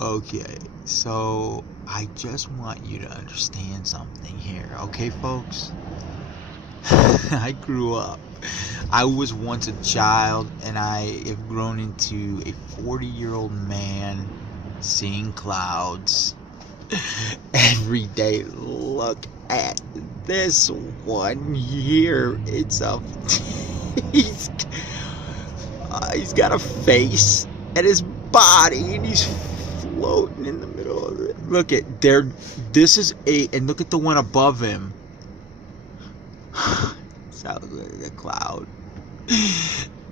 Okay, so I just want you to understand something here, okay, folks? I grew up. I was once a child, and I have grown into a 40-year-old man seeing clouds every day. Look at this one here. It's a. he's, he's got a face and his body, and he's floating in the middle of it. Look at there. This is a. And look at the one above him. Sounds like a cloud.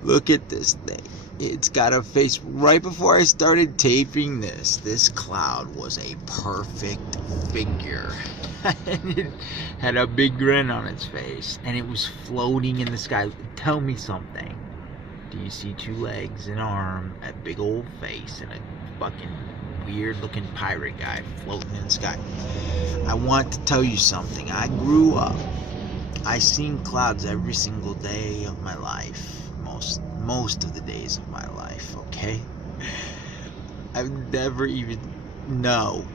Look at this thing. It's got a face. Right before I started taping this cloud was a perfect figure. And it had a big grin on its face, and it was floating in the sky. Tell me something. Do you see two legs, an arm, a big old face, and a fucking weird looking pirate guy floating in the sky? I want to tell you something. I grew up. I seen clouds every single day of my life. Most of the days of my life, okay? I've never even... No,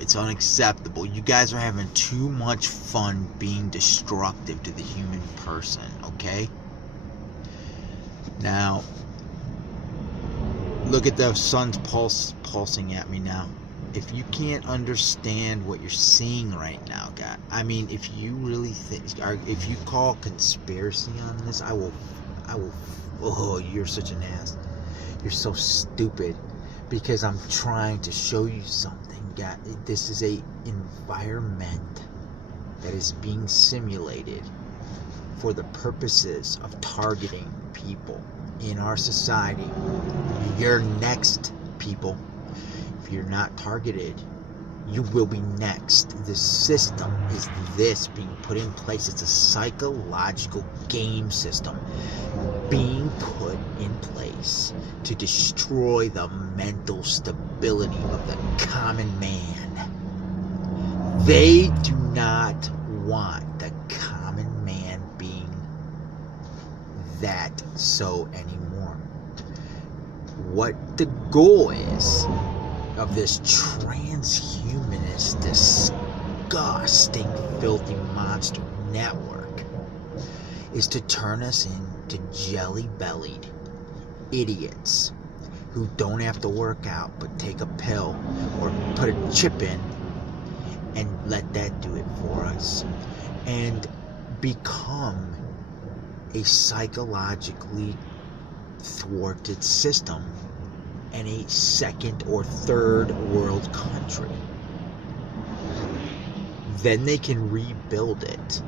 it's unacceptable. You guys are having too much fun being destructive to the human person, okay? Now, look at the sun's pulsing at me now. If you can't understand what you're seeing right now, guy, I mean, if you really think, if you call conspiracy on this, I will, oh, you're such an ass. You're so stupid, because I'm trying to show you something, guy. This is a environment that is being simulated for the purposes of targeting people in our society. You're next, people. If you're not targeted, you will be next. The system is this being put in place. It's a psychological game system being put in place to destroy the mental stability of the common man. They do not want the common man being that so anymore. What the goal is of this transhumanist, disgusting, filthy monster network is to turn us into jelly-bellied idiots who don't have to work out but take a pill or put a chip in and let that do it for us, and become a psychologically thwarted system in a second or third world country. Then they can rebuild it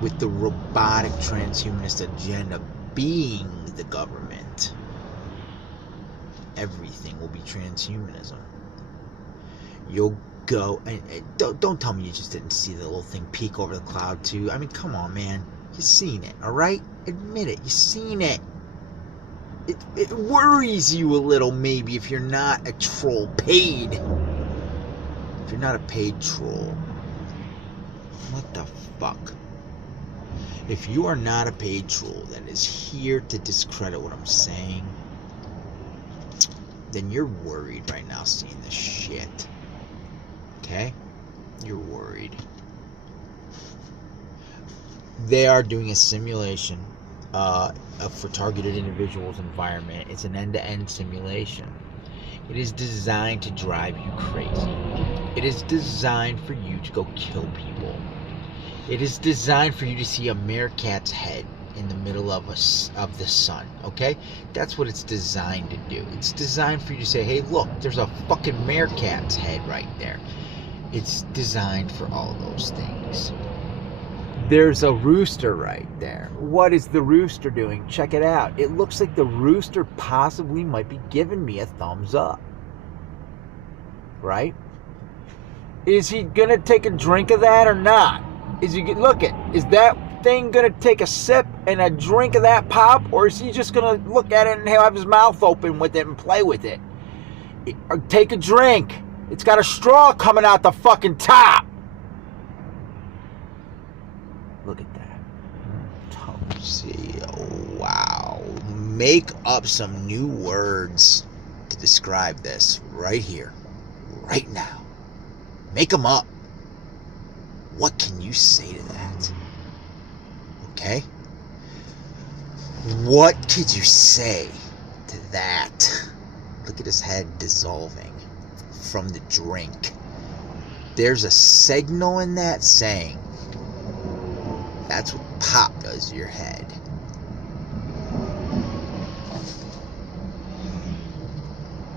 with the robotic transhumanist agenda being the government. Everything will be transhumanism. You'll go and don't tell me you just didn't see the little thing peek over the cloud too. I mean, come on, man. You seen it, all right? Admit it. You seen it. It worries you a little, maybe, if you're not a troll paid. If you're not a paid troll. What the fuck? If you are not a paid troll that is here to discredit what I'm saying, then you're worried right now seeing this shit. Okay? You're worried. They are doing a simulation for targeted individuals' environment. It's an end-to-end simulation. It is designed to drive you crazy. It is designed for you to go kill people. It is designed for you to see a meerkat's head in the middle of the sun, okay? That's what it's designed to do. It's designed for you to say, hey, look, there's a fucking meerkat's head right there. It's designed for all those things. There's a rooster right there. What is the rooster doing? Check it out. It looks like the rooster possibly might be giving me a thumbs up. Right? Is he gonna take a drink of that or not? Is he look it? Is that thing gonna take a sip and a drink of that pop, or is he just gonna look at it and have his mouth open with it and play with it? Or take a drink. It's got a straw coming out the fucking top. Look at that. See, wow. Make up some new words to describe this right here, right now. Make them up. What can you say to that? Okay? What could you say to that? Look at his head dissolving from the drink. There's a signal in that saying. That's what pop does to your head.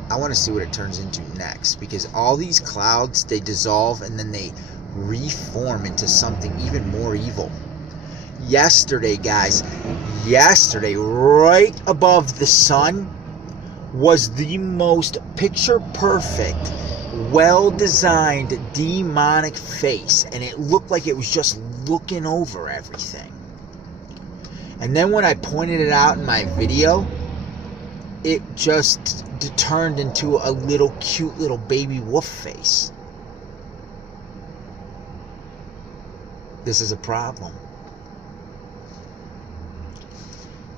I want to see what it turns into next, because all these clouds, they dissolve and then they reform into something even more evil. Yesterday, guys, right above the sun was the most picture perfect, well-designed demonic face, and it looked like it was just looking over everything. And then when I pointed it out in my video, it just turned into a little cute little baby wolf face. This is a problem.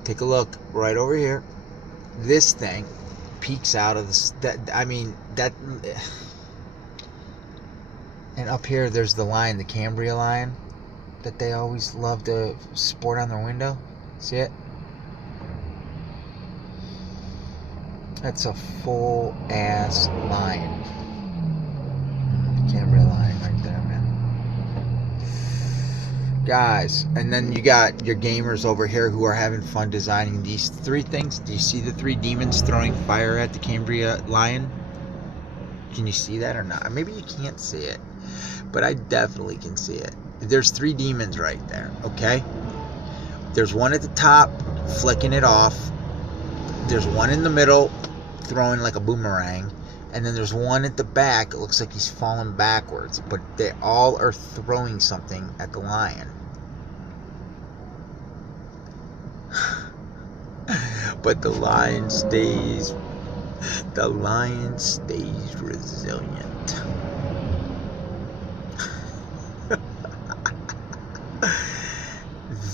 Take a look right over here. This thing peeks out of the and up here there's the lion, the Cambria lion that they always love to sport on their window. See it? That's a full ass lion. The Cambria lion right there, man. Guys, and then you got your gamers over here who are having fun designing these three things. Do you see the three demons throwing fire at the Cambria lion? Can you see that or not? Maybe you can't see it, but I definitely can see it. There's three demons right there, okay? There's one at the top flicking it off. There's one in the middle throwing like a boomerang, and then there's one at the back. It looks like he's falling backwards, but they all are throwing something at the lion. But the lion stays resilient.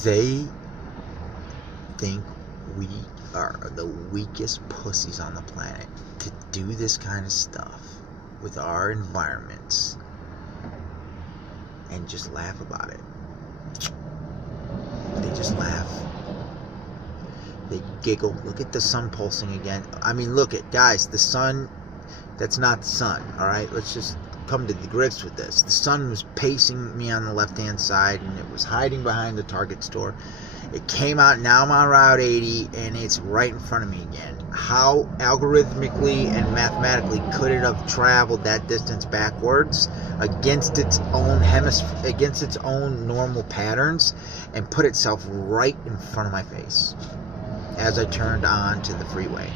They think we are the weakest pussies on the planet to do this kind of stuff with our environments and just laugh about it. They just laugh. They giggle. Look at the sun pulsing again. I mean, look at, guys, the sun, that's not the sun, all right? Let's just come to the grips with this. The sun was pacing me on the left-hand side, and it was hiding behind the Target store. It came out, now I'm on Route 80, and it's right in front of me again. How algorithmically and mathematically could it have traveled that distance backwards against its own hemisphere, against its own normal patterns, and put itself right in front of my face as I turned on to the freeway?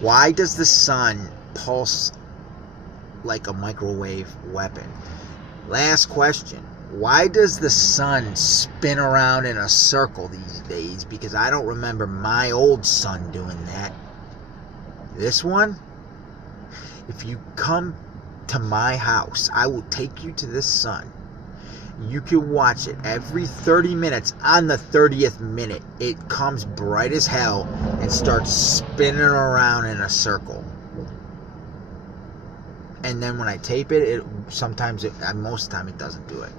Why does the sun pulse like a microwave weapon? Last question. Why does the sun spin around in a circle these days? Because I don't remember my old sun doing that. This one, if you come to my house, I will take you to this sun. You can watch it every 30 minutes. On the 30th minute, it comes bright as hell and starts spinning around in a circle. And then when I tape it, most of the time it doesn't do it.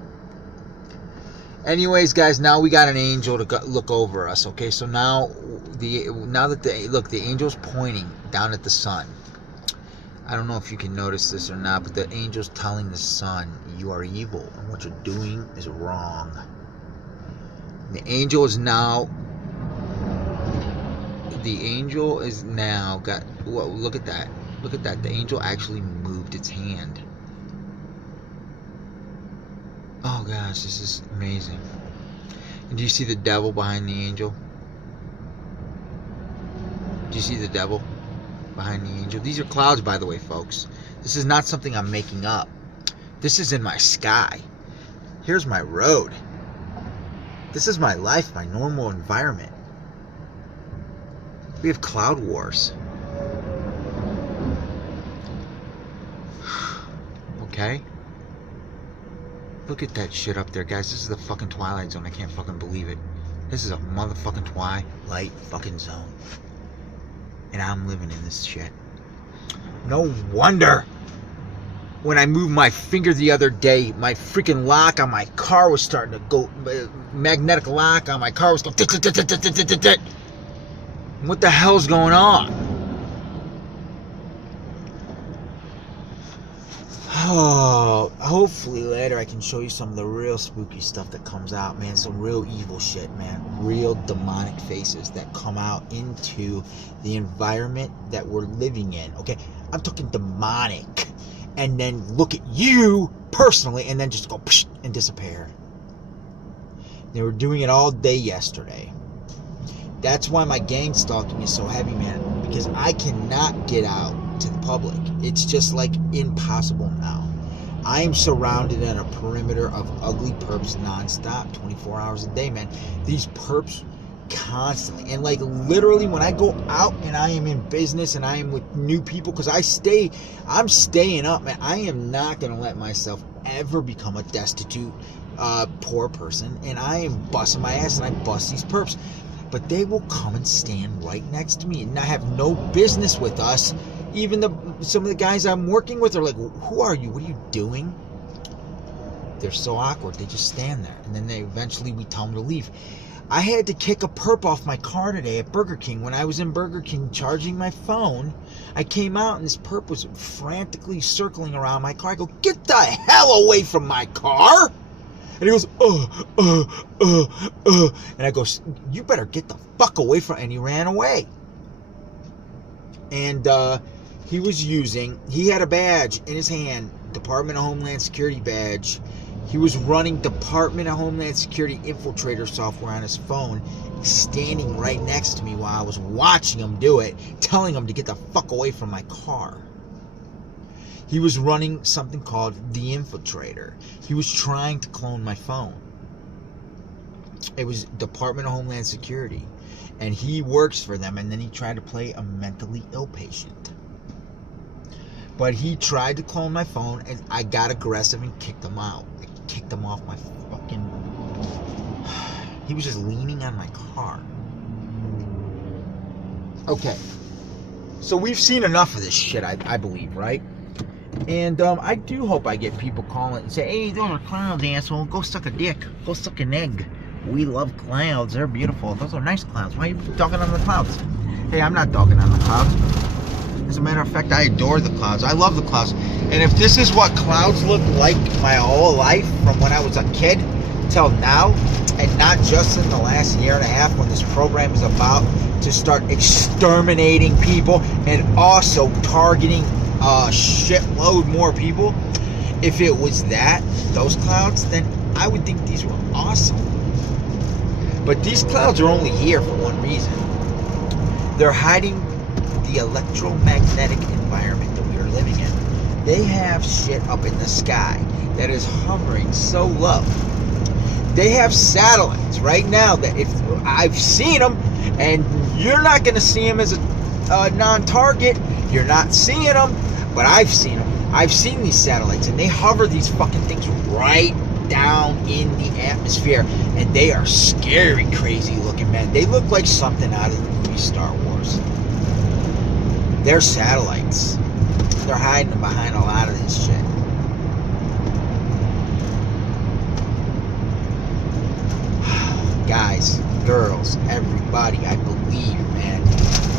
Anyways, guys, now we got an angel to look over us. Okay, so now that the angel's pointing down at the sun. I don't know if you can notice this or not, but the angel's telling the sun, you are evil, and what you're doing is wrong. The angel is now got, well, look at that. Look at that. The angel actually moved its hand. Oh gosh, this is amazing. And do you see the devil behind the angel? Do you see the devil behind the angel? These are clouds, by the way, folks. This is not something I'm making up. This is in my sky. Here's my road. This is my life, my normal environment. We have cloud wars. Okay? Look at that shit up there, guys. This is the fucking Twilight Zone. I can't fucking believe it. This is a motherfucking Twilight fucking zone. And I'm living in this shit. No wonder when I moved my finger the other day, my freaking lock on my car was starting to go, magnetic lock on my car was going, what the hell's going on? Oh, hopefully later I can show you some of the real spooky stuff that comes out, man. Some real evil shit, man. Real demonic faces that come out into the environment that we're living in, okay? I'm talking demonic. And then look at you personally and then just go psh, and disappear. They were doing it all day yesterday. That's why my gang stalking is so heavy, man, because I cannot get out to the public. It's just like impossible now. I am surrounded in a perimeter of ugly perps nonstop, 24 hours a day, man. These perps constantly, and like literally when I go out and I am in business and I am with new people, because I'm staying up, man. I am not going to let myself ever become a destitute poor person, and I am busting my ass and I bust these perps, but they will come and stand right next to me and I have no business with us. Even some of the guys I'm working with are like, who are you? What are you doing? They're so awkward. They just stand there. And then we tell them to leave. I had to kick a perp off my car today at Burger King. When I was in Burger King charging my phone, I came out and this perp was frantically circling around my car. I go, get the hell away from my car! And he goes, and I go, you better get the fuck away from, and he ran away. And he had a badge in his hand, Department of Homeland Security badge. He was running Department of Homeland Security infiltrator software on his phone, standing right next to me while I was watching him do it, telling him to get the fuck away from my car. He was running something called the Infiltrator. He was trying to clone my phone. It was Department of Homeland Security. And he works for them, and then he tried to play a mentally ill patient. But he tried to clone my phone, and I got aggressive and kicked him out. I kicked him off my fucking... He was just leaning on my car. Okay. So we've seen enough of this shit, I believe, right? And I do hope I get people calling and say, hey, those are clouds, asshole. Go suck a dick. Go suck an egg. We love clouds. They're beautiful. Those are nice clouds. Why are you dogging on the clouds? Hey, I'm not dogging on the clouds. As a matter of fact, I adore the clouds. I love the clouds. And if this is what clouds look like my whole life, from when I was a kid till now, and not just in the last year and a half when this program is about to start exterminating people and also targeting a shitload more people, if it was those clouds, then I would think these were awesome. But these clouds are only here for one reason. They're hiding the electromagnetic environment that we are living in. They have shit up in the sky that is hovering so low. They have satellites right now that, if I've seen them, and you're not going to see them as a non-target, you're not seeing them, but I've seen them. I've seen these satellites, and they hover these fucking things right down in the atmosphere, and they are scary, crazy looking, man. They look like something out of the movie Star Wars. They're satellites. They're hiding behind a lot of this shit. Guys, girls, everybody, I believe, man,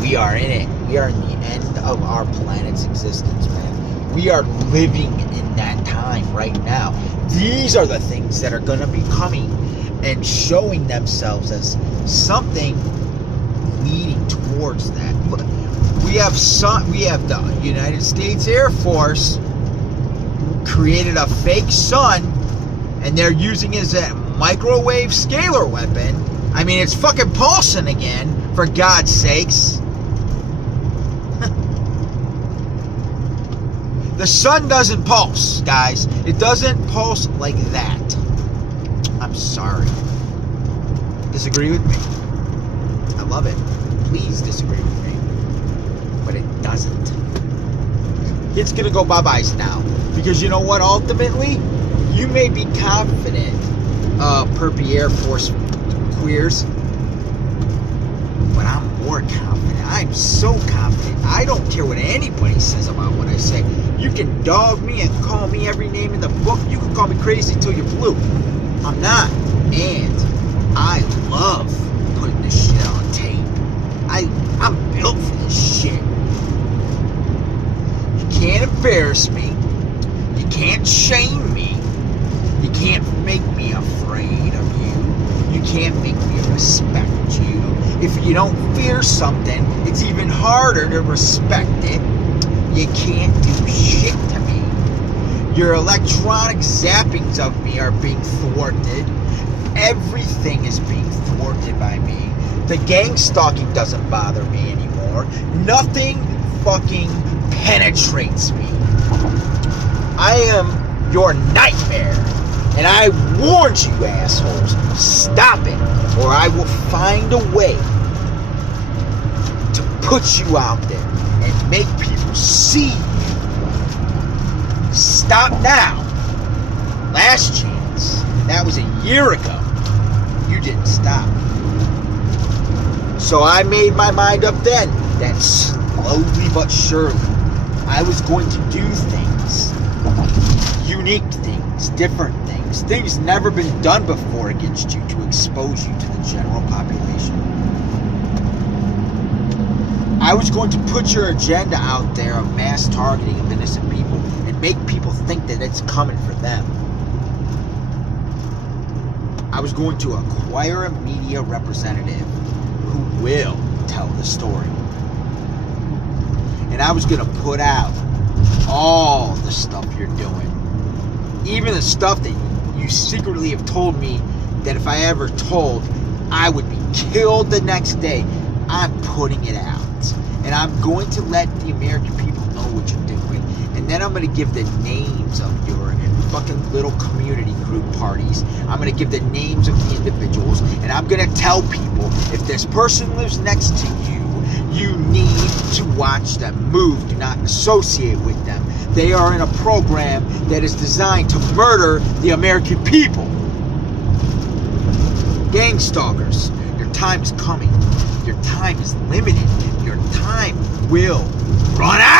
we are in it. We are in the end of our planet's existence, man. We are living in that time right now. These are the things that are going to be coming and showing themselves as something leading towards that. We have the United States Air Force created a fake sun, and they're using it as a microwave scalar weapon. I mean, it's fucking pulsing again, for God's sakes. The sun doesn't pulse, guys. It doesn't pulse like that. I'm sorry. Disagree with me? I love it. Please disagree with me. But it doesn't. It's gonna go bye-byes now. Because you know what, ultimately? You may be confident, perpy Air Force queers, but I'm more confident. I'm so confident. I don't care what anybody says about what I say. You can dog me and call me every name in the book. You can call me crazy till you're blue. I'm not. And I love putting this shit on tape. I'm built for this shit. You can't embarrass me. You can't shame me. You can't make me afraid of you. You can't make me respect you. If you don't fear something, it's even harder to respect it. You can't do shit to me. Your electronic zappings of me are being thwarted. Everything is being thwarted by me. The gangstalking doesn't bother me anymore. Nothing fucking penetrates me. I am your nightmare. And I warned you, assholes. Stop it, or I will find a way to put you out there and make people see you. Stop now. Last chance. That was a year ago. You didn't stop. So I made my mind up then that slowly but surely I was going to do things. Unique things, different things, things never been done before against you to expose you to the general population. I was going to put your agenda out there of mass targeting of innocent people and make people think that it's coming for them. I was going to acquire a media representative who will tell the story. And I was going to put out all the stuff you're doing. Even the stuff that you secretly have told me that if I ever told, I would be killed the next day. I'm putting it out. And I'm going to let the American people know what you're doing. And then I'm going to give the names of your fucking little community group parties. I'm going to give the names of the individuals. And I'm going to tell people, if this person lives next to you, you need to watch them move. Do not associate with them. They are in a program that is designed to murder the American people. Gangstalkers, your time is coming. Your time is limited. Your time will run out.